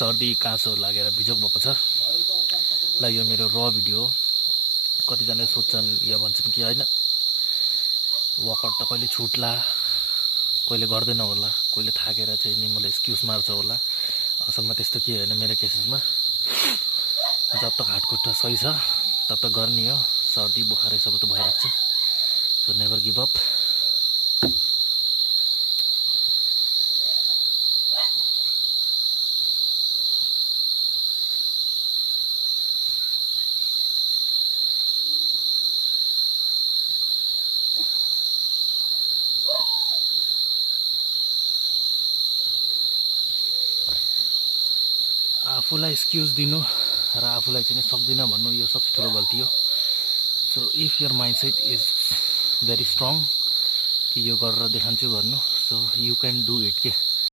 सर्दी काँसो लागेर बिजोग भएको छ। ल यो मेरो र भिडियो हो। कतिजनाले सोध्छन् या भन्छन् कि होइन वर्कआउट त कहिले छुट्ला, कहिले गर्दैन होला, कहिले थाकेर चाहिँ नि मलाई एक्सक्युज मार्छ होला। असलमा त्यस्तो के होइन। मेरो केसेसमा जब तक हातखुट्टा सही छ तब तक गर्ने हो। सर्दी बुखारै सब त भइरहेको छ। So never give up. आफूलाई एक्सक्युज दिनु र आफूलाई चाहिँ सक्दिनँ भन्नु यो सबसे ठुलो गल्ती हो। So if your mindset is very strong कि यो गरेर देखान्छु भन्नु, so you can do it के।